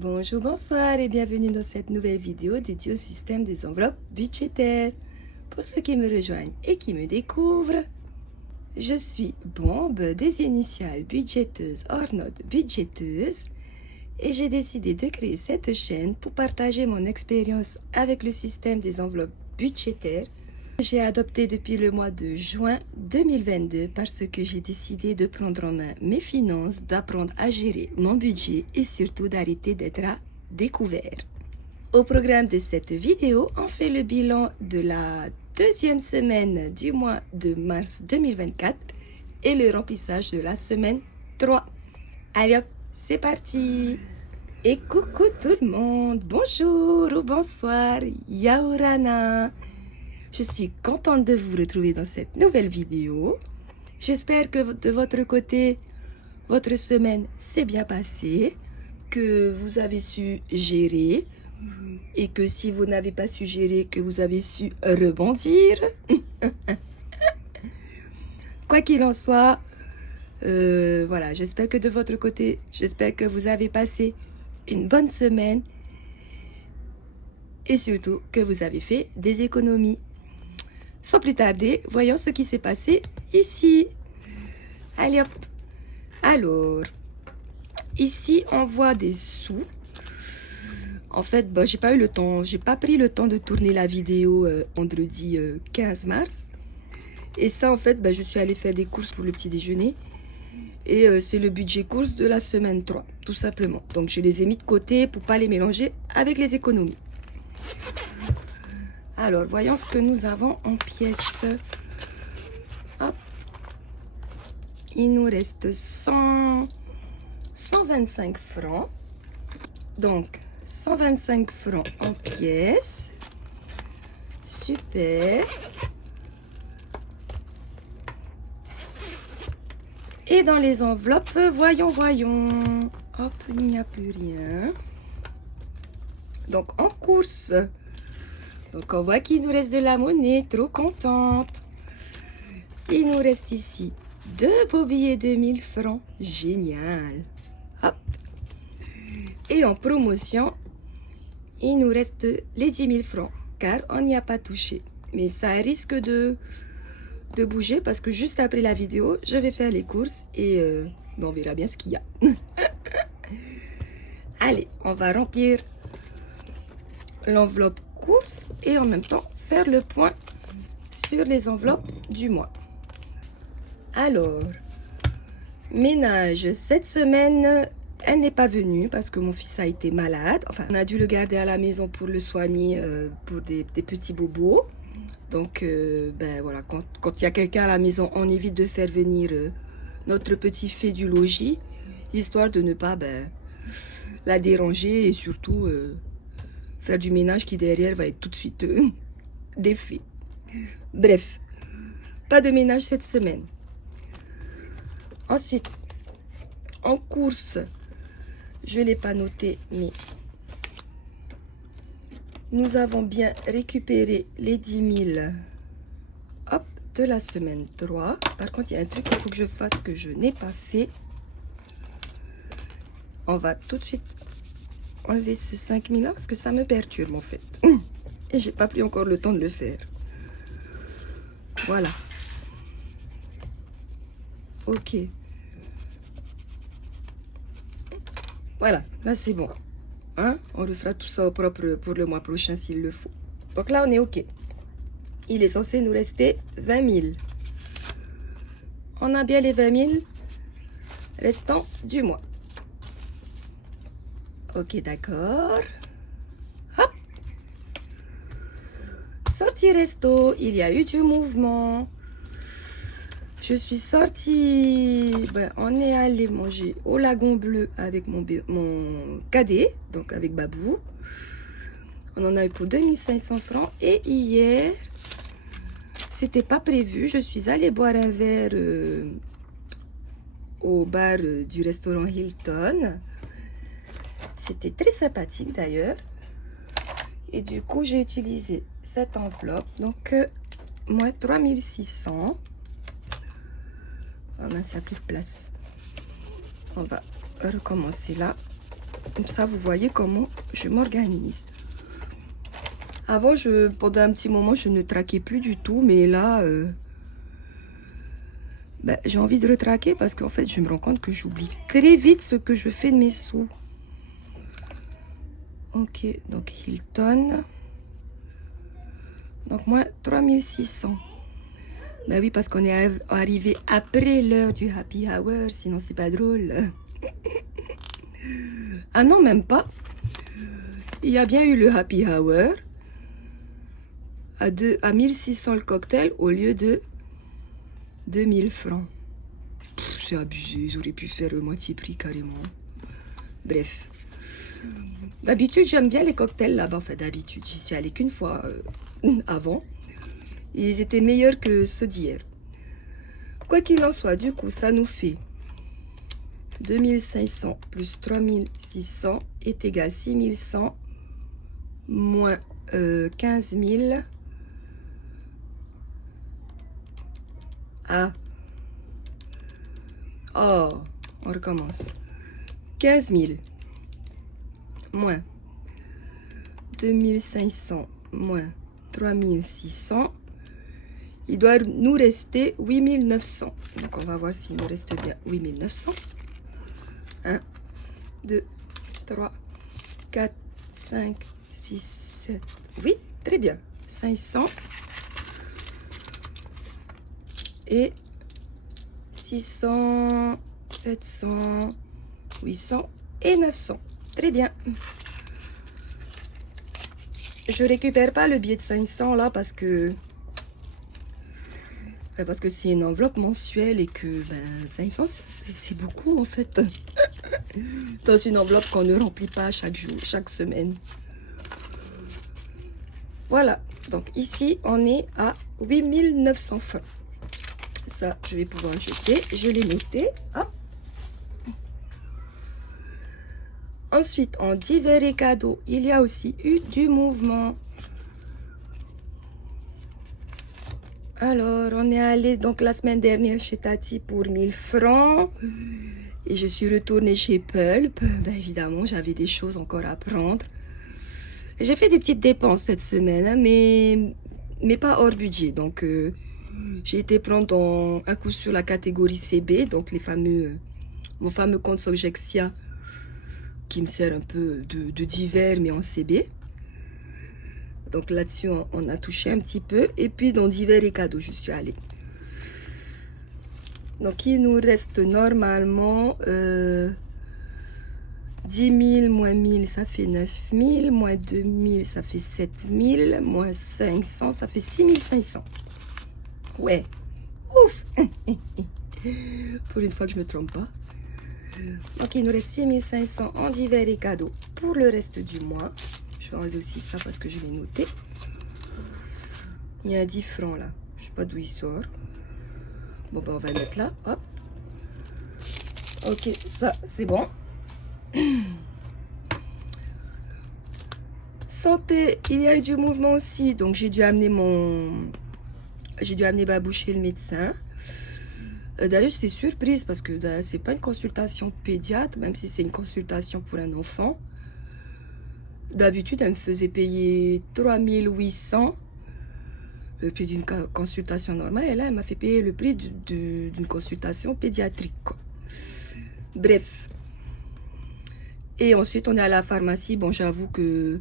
Bonjour, bonsoir et bienvenue dans cette nouvelle vidéo dédiée au système des enveloppes budgétaires. Pour ceux qui me rejoignent et qui me découvrent, je suis Bombe des initiales budgéteuses hors note budgéteuse et j'ai décidé de créer cette chaîne pour partager mon expérience avec le système des enveloppes budgétaires. J'ai adopté depuis le mois de juin 2022 parce que j'ai décidé de prendre en main mes finances, d'apprendre à gérer mon budget et surtout d'arrêter d'être à découvert. Au programme de cette vidéo, on fait le bilan de la deuxième semaine du mois de mars 2024 et le remplissage de la semaine 3. Allez hop, c'est parti! Et coucou tout le monde, bonjour ou bonsoir, Yaorana. Je suis contente de vous retrouver dans cette nouvelle vidéo. J'espère que de votre côté, votre semaine s'est bien passée, que vous avez su gérer et que si vous n'avez pas su gérer, que vous avez su rebondir. Quoi qu'il en soit, voilà, j'espère que de votre côté, j'espère que vous avez passé une bonne semaine et surtout que vous avez fait des économies. Sans plus tarder, voyons ce qui s'est passé ici. Allez hop. Alors, ici, on voit des sous. En fait, bon, j'ai pas pris le temps de tourner la vidéo vendredi 15 mars. Et ça, en fait, je suis allée faire des courses pour le petit déjeuner. Et c'est le budget course de la semaine 3, tout simplement. Donc, je les ai mis de côté pour pas les mélanger avec les économies. Alors, voyons ce que nous avons en pièces. Hop. Il nous reste 125 francs. Donc, 125 francs en pièces. Super. Et dans les enveloppes, voyons. Hop, il n'y a plus rien. Donc, en course. Donc, on voit qu'il nous reste de la monnaie. Trop contente. Il nous reste ici 2 beaux billets de 1000 francs. Génial. Hop. Et en promotion, il nous reste les 10 000 francs. Car on n'y a pas touché. Mais ça risque de bouger parce que juste après la vidéo, je vais faire les courses. Et on verra bien ce qu'il y a. Allez, on va remplir l'enveloppe course et en même temps faire le point sur les enveloppes du mois. Alors, ménage, cette semaine, elle n'est pas venue parce que mon fils a été malade. Enfin, on a dû le garder à la maison pour le soigner pour des petits bobos. Donc, voilà, quand il y a quelqu'un à la maison, on évite de faire venir notre petit fait du logis, histoire de ne pas la déranger et surtout faire du ménage qui derrière va être tout de suite défait. Bref, pas de ménage cette semaine. Ensuite, en course, je ne l'ai pas noté, mais nous avons bien récupéré les 10 000 hop, de la semaine 3. Par contre, il y a un truc qu'il faut que je fasse que je n'ai pas fait. On va tout de suite enlever ce 5 000 là parce que ça me perturbe en fait. Et j'ai pas pris encore le temps de le faire. Voilà. Ok. Voilà, là c'est bon. Hein? On refera tout ça au propre pour le mois prochain s'il le faut. Donc là on est ok. Il est censé nous rester 20 000. On a bien les 20 000 restants du mois. Ok, d'accord. Hop. Sortie resto, il y a eu du mouvement. Je suis sortie, on est allé manger au Lagon Bleu avec mon cadet, donc avec Babou. On en a eu pour 2500 francs. Et hier, c'était pas prévu, je suis allée boire un verre au bar du restaurant Hilton. C'était très sympathique d'ailleurs. Et du coup, j'ai utilisé cette enveloppe. Donc, moins 3600. Oh mince, il n'y a plus de place. On va recommencer là. Comme ça, vous voyez comment je m'organise. Avant, pendant un petit moment, je ne traquais plus du tout. Mais là, ben, j'ai envie de retraquer parce qu'en fait, je me rends compte que j'oublie très vite ce que je fais de mes sous. Ok, donc Hilton. Donc moi, 3600. Ben oui, parce qu'on est arrivé après l'heure du happy hour, sinon c'est pas drôle. Ah non, même pas. Il y a bien eu le happy hour à 1600 le cocktail au lieu de 2000 francs. C'est abusé, j'aurais pu faire moitié prix carrément. Bref. D'habitude, j'aime bien les cocktails là-bas. Enfin, d'habitude, j'y suis allée qu'une fois avant. Ils étaient meilleurs que ceux d'hier. Quoi qu'il en soit, du coup, ça nous fait 2500 plus 3600 est égal 6100 moins 15 000. Ah. Oh, on recommence. 15 000 moins 2500 moins 3600. Il doit nous rester 8900. Donc, on va voir s'il nous reste bien 8900. 1, 2, 3, 4, 5, 6, 7, 8. Très bien. 500. Et 600, 700, 800 et 900. Très bien. Je récupère pas le billet de 500 là parce que c'est une enveloppe mensuelle et que 500 c'est beaucoup en fait. Dans une enveloppe qu'on ne remplit pas chaque jour, chaque semaine. Voilà. Donc ici on est à 8900 francs. Ça, je vais pouvoir le jeter. Je l'ai noté. Hop. Ensuite, en divers et cadeaux, il y a aussi eu du mouvement. Alors, on est allé donc la semaine dernière chez Tati pour 1000 francs. Et je suis retournée chez Pulp. Ben, évidemment, j'avais des choses encore à prendre. J'ai fait des petites dépenses cette semaine, hein, mais pas hors budget. Donc, j'ai été prendre un coup sur la catégorie CB, donc mon fameux compte Sogexia qui me sert un peu de divers, mais en CB. Donc là-dessus, on a touché un petit peu. Et puis dans divers et cadeaux, je suis allée. Donc il nous reste normalement 10 000 moins 1000, ça fait 9 000. Moins 2000, ça fait 7 000. Moins 500, ça fait 6 500. Ouais. Ouf. Pour une fois que je ne me trompe pas. Donc il nous reste 6 500 en divers et cadeaux pour le reste du mois. Je vais enlever aussi ça parce que je l'ai noté. Il y a 10 francs là. Je ne sais pas d'où il sort. Bon, ben on va le mettre là. Hop. Ok, ça c'est bon. Santé, il y a eu du mouvement aussi. Donc j'ai dû amener Babou chez le médecin. D'ailleurs, j'étais surprise parce que c'est pas une consultation pédiatre, même si c'est une consultation pour un enfant. D'habitude, elle me faisait payer 3800 le prix d'une consultation normale. Et là, elle m'a fait payer le prix d'une consultation pédiatrique, quoi. Bref. Et ensuite, on est à la pharmacie. Bon, j'avoue que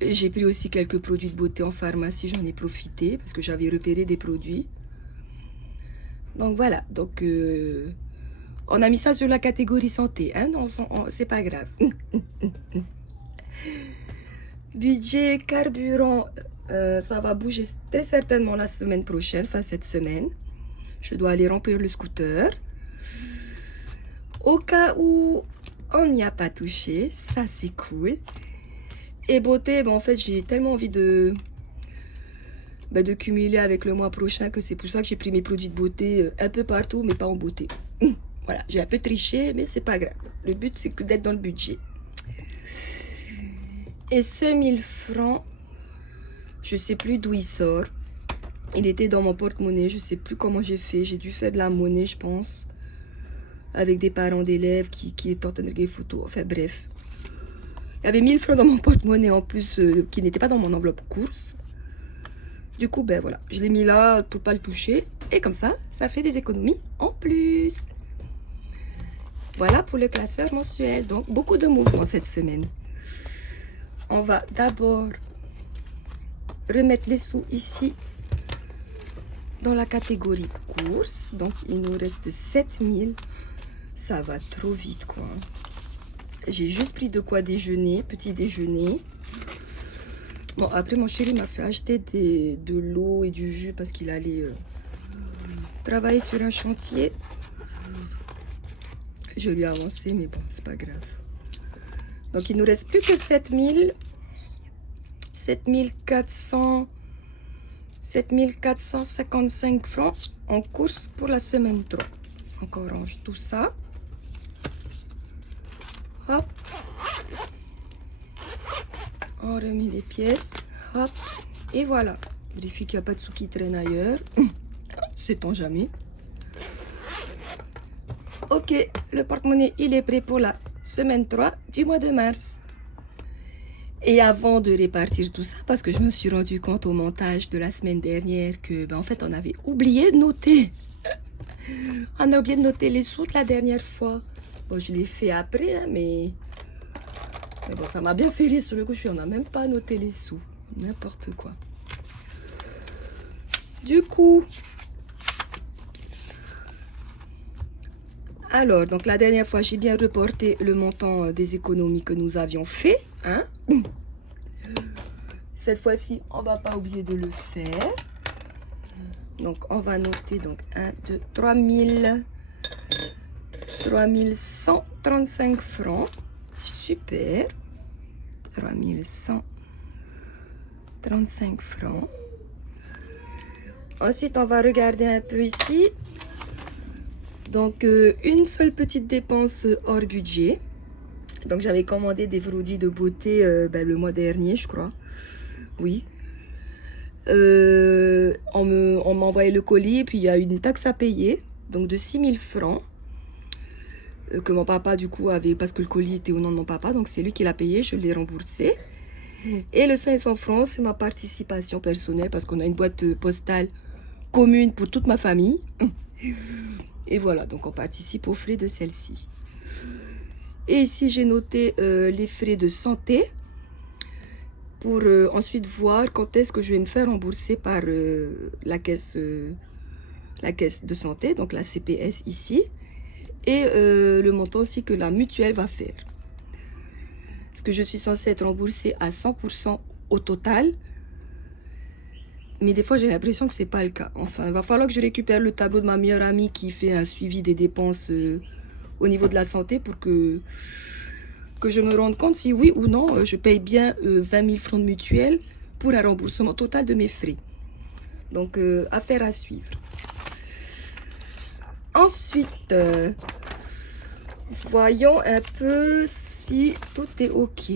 j'ai pris aussi quelques produits de beauté en pharmacie. J'en ai profité parce que j'avais repéré des produits. Donc voilà, donc on a mis ça sur la catégorie santé, hein, non, c'est pas grave. Budget carburant, ça va bouger très certainement la semaine prochaine, enfin cette semaine. Je dois aller remplir le scooter. Au cas où on n'y a pas touché, ça c'est cool. Et beauté, en fait j'ai tellement envie de cumuler avec le mois prochain que c'est pour ça que j'ai pris mes produits de beauté un peu partout mais pas en beauté. Voilà, j'ai un peu triché mais c'est pas grave, le but c'est que d'être dans le budget. Et ce 1000 francs, je sais plus d'où il sort. Il était dans mon porte-monnaie, je sais plus comment j'ai fait, j'ai dû faire de la monnaie je pense. avec des parents d'élèves qui étaient en train de regarder des photos. Enfin bref. Il y avait 1000 francs dans mon porte-monnaie en plus qui n'était pas dans mon enveloppe course. Du coup, ben voilà, je l'ai mis là pour pas le toucher. Et comme ça fait des économies en plus. Voilà pour le classeur mensuel. Donc, beaucoup de mouvements cette semaine. On va d'abord remettre les sous ici dans la catégorie courses. Donc, il nous reste 7000. Ça va trop vite, quoi. J'ai juste pris de quoi déjeuner, petit déjeuner. Bon, après, mon chéri m'a fait acheter de l'eau et du jus parce qu'il allait travailler sur un chantier. Je lui ai avancé, mais bon, c'est pas grave. Donc, il nous reste plus que 7455 francs en course pour la semaine 3. Donc, on range tout ça. Hop. On remet les pièces. Hop. Et voilà. Vérifie qu'il n'y a pas de sous qui traînent ailleurs. Sait-on jamais. Ok, le porte-monnaie, il est prêt pour la semaine 3 du mois de mars. Et avant de répartir tout ça, parce que je me suis rendu compte au montage de la semaine dernière que, en fait, on avait oublié de noter. On a oublié de noter les sous de la dernière fois. Bon, je l'ai fait après, hein, mais bon, ça m'a bien fait rire sur le coup. On n'a même pas noté les sous. N'importe quoi. Du coup, alors, donc la dernière fois, j'ai bien reporté le montant des économies que nous avions fait. Hein? Cette fois-ci, on va pas oublier de le faire. Donc, on va noter donc 1, 2, 3135 francs. Super. 3135 francs. Ensuite, on va regarder un peu ici. Donc, une seule petite dépense hors budget. Donc, j'avais commandé des produits de beauté le mois dernier, je crois. Oui. On m'a envoyé le colis, puis il y a une taxe à payer. Donc, de 6000 francs. Que mon papa, du coup, avait, parce que le colis était au nom de mon papa. Donc, c'est lui qui l'a payé, je l'ai remboursé. Et le 500 francs, c'est ma participation personnelle, parce qu'on a une boîte postale commune pour toute ma famille. Et voilà, donc on participe aux frais de celle-ci. Et ici, j'ai noté les frais de santé pour ensuite voir quand est-ce que je vais me faire rembourser par la caisse de santé, donc la CPS ici, et le montant aussi que la mutuelle va faire. Parce que je suis censée être remboursée à 100% au total. Mais des fois, j'ai l'impression que c'est pas le cas. Enfin, il va falloir que je récupère le tableau de ma meilleure amie qui fait un suivi des dépenses au niveau de la santé pour que je me rende compte si oui ou non je paye bien 20 000 francs de mutuelle pour un remboursement total de mes frais. Donc, affaire à suivre. Ensuite, voyons un peu si tout est OK.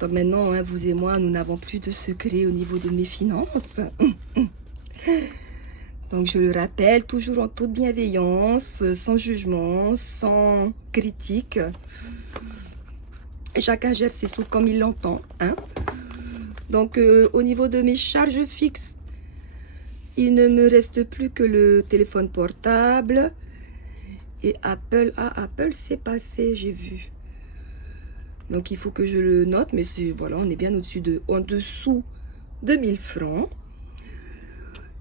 Donc maintenant, hein, vous et moi, nous n'avons plus de secret au niveau de mes finances. Donc je le rappelle, toujours en toute bienveillance, sans jugement, sans critique. Chacun gère ses sous comme il l'entend. Hein. Donc au niveau de mes charges fixes, il ne me reste plus que le téléphone portable. Et Apple, Apple c'est passé, j'ai vu. Donc, il faut que je le note, mais voilà, on est bien en dessous de 1000 francs.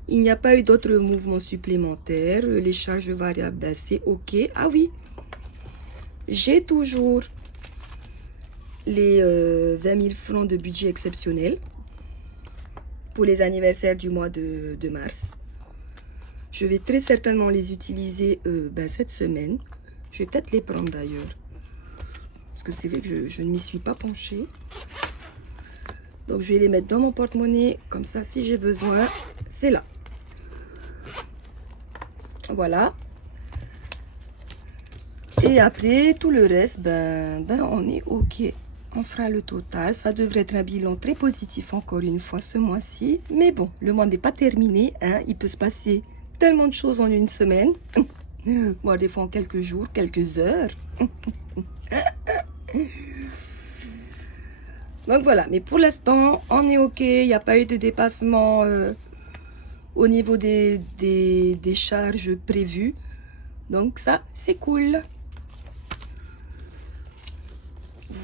Il n'y a pas eu d'autres mouvements supplémentaires. Les charges variables, ben, c'est OK. Ah oui, j'ai toujours les 20 000 francs de budget exceptionnel pour les anniversaires du mois de mars. Je vais très certainement les utiliser cette semaine. Je vais peut-être les prendre d'ailleurs. Parce que c'est vrai que je ne m'y suis pas penchée. Donc, je vais les mettre dans mon porte-monnaie. Comme ça, si j'ai besoin, c'est là. Voilà. Et après, tout le reste, on est OK. On fera le total. Ça devrait être un bilan très positif encore une fois ce mois-ci. Mais bon, le mois n'est pas terminé. Hein. Il peut se passer tellement de choses en une semaine. Moi, des fois en quelques jours, quelques heures. Donc voilà, mais pour l'instant, on est ok. Il n'y a pas eu de dépassement au niveau des charges prévues. Donc ça, c'est cool.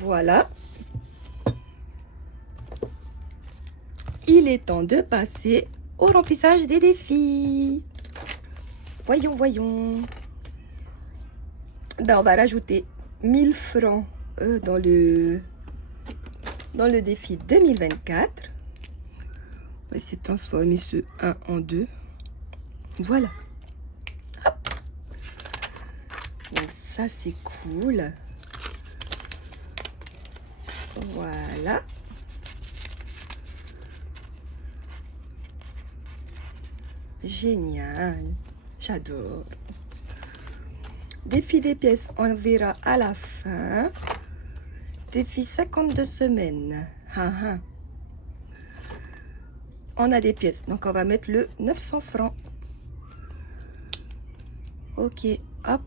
Voilà. Il est temps de passer au remplissage des défis. Voyons, voyons. Ben, on va rajouter 1000 francs dans le défi 2024. On va essayer de transformer ce 1 en 2. Voilà. Hop. Donc ça, c'est cool. Voilà. Génial. J'adore. Défi des pièces, on verra à la fin. Défi 52 semaines. On a des pièces, donc on va mettre le 900 francs. Ok, hop.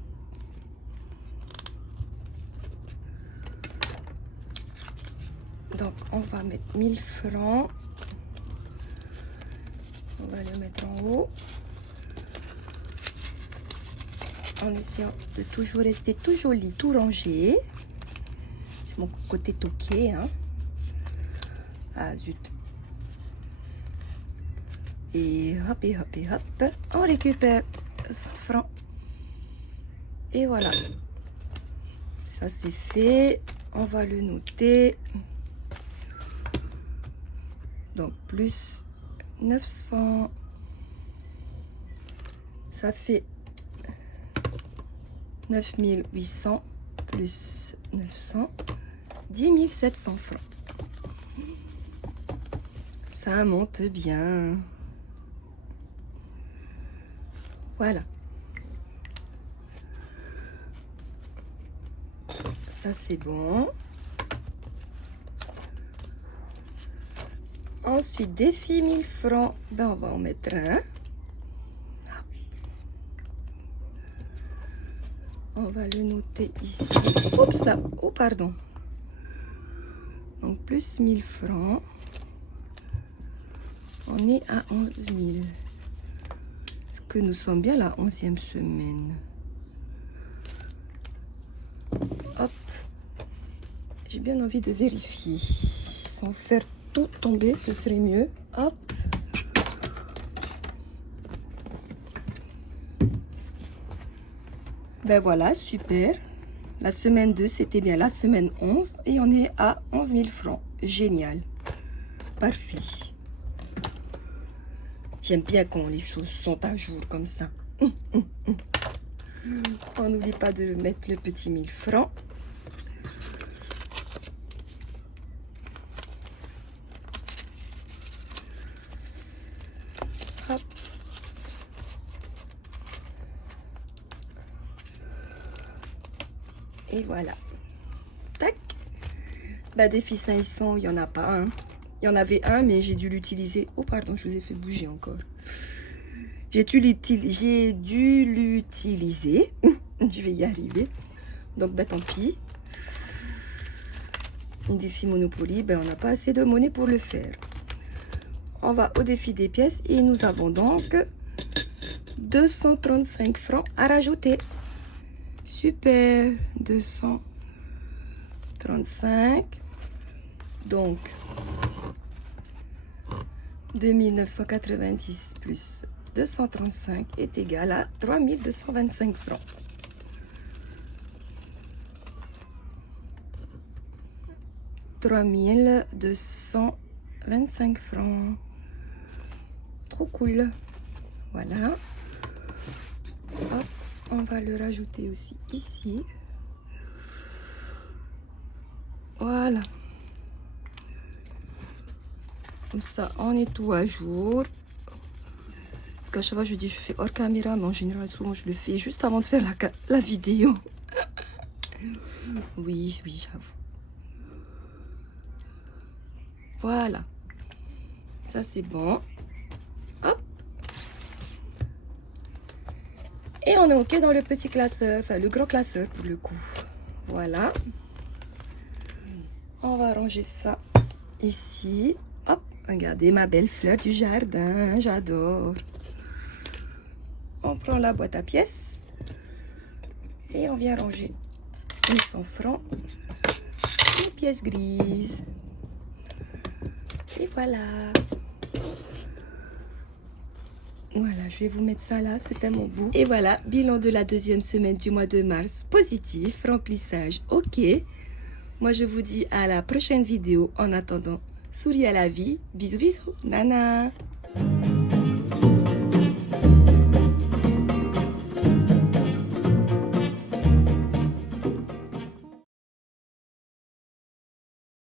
Donc on va mettre 1000 francs. On va le mettre en haut. En essayant de toujours rester tout joli, tout rangé. C'est mon côté toqué, hein. Ah zut. Et hop, et hop, et hop. On récupère 100 francs. Et voilà. Ça c'est fait. On va le noter. Donc plus 900. Ça fait 9800 plus 900, 10 700 francs. Ça monte bien. Voilà. Ça, c'est bon. Ensuite, défi 1000 francs. Ben, on va en mettre un. On va le noter ici. Oups là. Oh, pardon. Donc, plus 1000 francs. On est à 11 000. Est-ce que nous sommes bien la 11e semaine? Hop. J'ai bien envie de vérifier. Sans faire tout tomber, ce serait mieux. Hop. Ben voilà, super. La semaine 2, c'était bien la semaine 11. Et on est à 11 000 francs. Génial. Parfait. J'aime bien quand les choses sont à jour comme ça. On n'oublie pas de mettre le petit 1000 francs. Hop. Et voilà. Tac. Bah, défi 500, il n'y en a pas un. Il y en avait un, mais j'ai dû l'utiliser. Oh, pardon, je vous ai fait bouger encore. J'ai dû l'utiliser. Je vais y arriver. Donc, bah, tant pis. Un défi Monopoly, ben, on n'a pas assez de monnaie pour le faire. On va au défi des pièces et nous avons donc 235 francs à rajouter. Super, 235. Donc, 2990 plus 235 est égal à 3225 francs. « 3225 francs. Trop cool. Voilà. Hop, on va le rajouter aussi ici. Voilà. Comme ça, on est tout à jour. Parce qu'à chaque fois, je dis je fais hors caméra, mais en général, souvent, je le fais juste avant de faire la vidéo. Oui, oui, j'avoue. Voilà. Ça, c'est bon. Hop. Et on est OK dans le petit classeur, enfin le grand classeur pour le coup. Voilà. On va ranger ça ici. Hop, regardez ma belle fleur du jardin, j'adore. On prend la boîte à pièces et on vient ranger les 100 francs, les pièces grises. Et voilà. Voilà, je vais vous mettre ça là, c'était mon bout. Et voilà, bilan de la deuxième semaine du mois de mars, positif, remplissage, OK. Moi, je vous dis à la prochaine vidéo. En attendant, souriez à la vie. Bisous, bisous. Nana.